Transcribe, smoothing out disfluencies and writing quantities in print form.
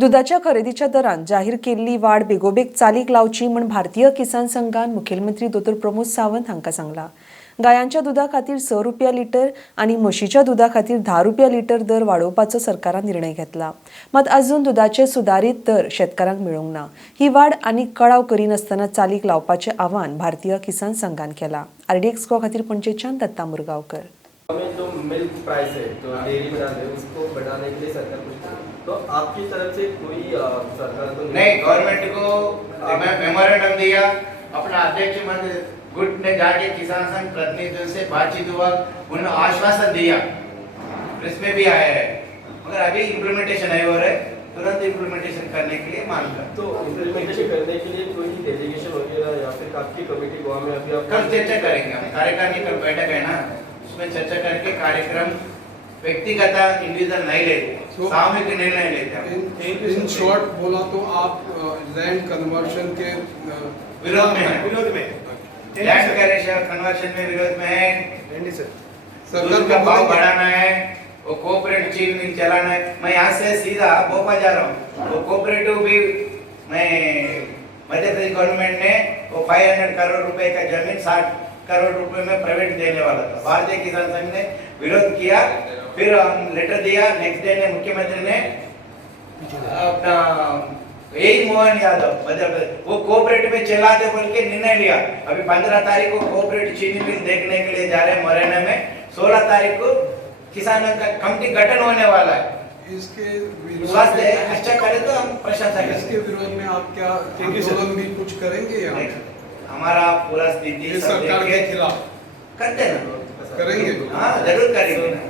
दुधाच्या खरेदीच्या दरांत जाहीर केल्ली वाढ बेगोबेग चालीक लावची म्हण भारतीय किसान संघान मुखेलमंत्री दोतोर प्रमोद सावंत हांकां सांगला। गायांच्या दुधा खातीर 6 रुपया लिटर आनी म्हशीच्या दुधा खातीर 10 रुपया लिटर दर वाडोवपाचो सरकारान निर्णय घेतला। मात अजून दुधाचे सुदारीत दर शेतकारांक मेळूंक ना। ही वाड आनीक कळाव करिनासतना चालीक लावपाचें आवाहन भारतीय किसान संघान केलां। RDX खातीर पणजेच्यान दत्ता मुरगांवकर। हमें जो मिल्क प्राइस है जो डेयरी में डाल रहे हैं उसको बढ़ाने के लिए सरकार कुछ तो आपकी तरफ से कोई सरकार को नहीं गवर्नमेंट को मेमोरेंडम दिया। अपना अध्यक्ष मंत्री गुट ने जाके किसान संघ प्रतिनिधियों से बातचीत हुआ, उन्होंने आश्वासन दिया, प्रेस में भी आया है, मगर अभी इम्प्लीमेंटेशन नहीं हो रहा है। तुरंत इम्प्लीमेंटेशन करने के लिए मांग कर तो इम्प्लीमेंटेशन करने के लिए कोई डेलीगेशन वगैरह या फिर आपकी कमेटी गोवा में अभी आप कल चर्चा करेंगे। हम कार्यकारिणी कल बैठक है ना, उसमें चर्चा करके कार्यक्रम व्यक्तिगत इंडिविजुअल नहीं लेते, सामूहिक निर्णय लेते। इन शॉर्ट बोला तो आप लैंड कन्वर्शन के विरोध में लैंड कन्वर्शन में विरोध में है। सरकार का भाव बढ़ाना है, वो कोऑपरेटिव चीज मिल चलाना है। मैं यहाँ से सीधा भोपाल जा रहा हूँ, वो कोऑपरेटिव भी मैं मध्य प्रदेश गवर्नमेंट ने वो 500 करोड़ रुपए का जमीन 60 करोड़ रुपए में प्राइवेट देने वाला था। भारतीय किसान संघ ने विरोध किया, फिर हम लेटर दिया। नेक्स्ट डे ने मुख्यमंत्री ने अपना यही मोहन यादव मध्य प्रदेश वो कोऑपरेटिव में चलाते बोल के निर्णय लिया। अभी 15 तारीख को कोऑपरेटिव चीनी मिल देखने के लिए जा रहे हैं मुरैना में। 16 तारीख को किसानों का कमेटी गठन होने वाला है। इसके विश्वास है, अच्छा करे तो हम प्रशंसा करेंगे। इसके विरोध में आप क्या आंदोलन भी कुछ करेंगे या हमारा पूरा स्थिति सरकार के खिलाफ करते हैं ना, करेंगे? हाँ जरूर करेंगे।